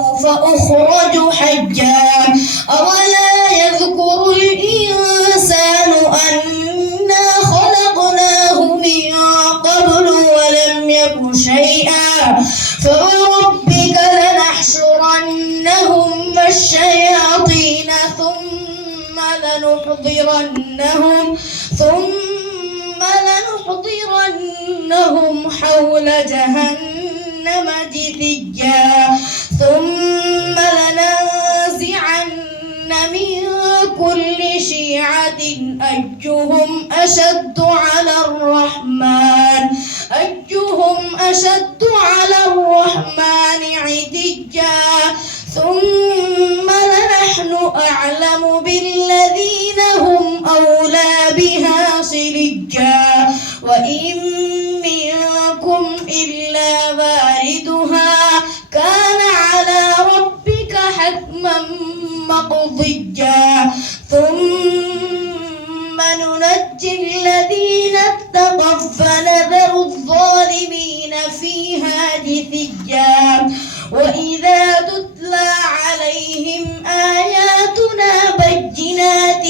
فسوف أخرج حيا أولا يذكر الإنسان أنا خلقناه من قبل ولم يك شيئا فوربك لنحشرنهم والشياطين ثم لنحضرنهم حول جهنم جثيا ثم لننزعن من كل شيعة أيهم أشد على الرحمن عتيا ثم لنحن أعلم بالذين هم أولى بها صليا وإن منكم إلا واردها كان على ربك حتما مقضيا ثم ننجي الذين اتقوا فنذر الظالمين فيها جثيا وإذا تتلى عليهم آياتنا بينات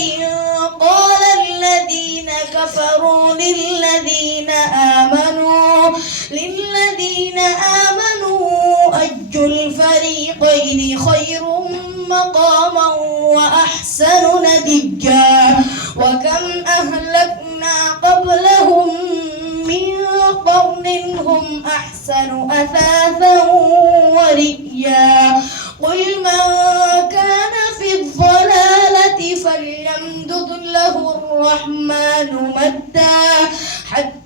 قال الذين كفروا للذين آمنوا أي الفريقين خير مقاما وأحسن نديا وكم أهلكنا قبلهم من قرن هم أحسن أثاثا ورئيا قل من كان في الضلالة فليمدد له الرحمن مدا حتى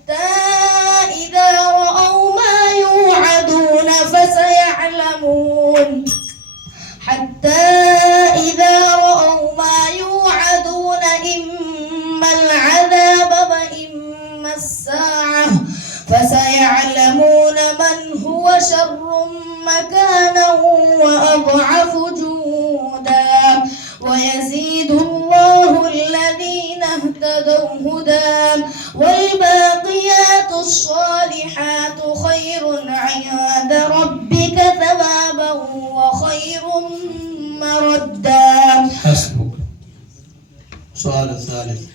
إذا رأوا ما يوعدون إما العذاب وإما الساعة فسيعلمون من هو شر مكانا وأضعف جندا ويزيد الله الذين اهتدوا هدى والباقيات الصالحات خير عند ربك ثوابا وخير مردا. حسبك. السؤال الثالث.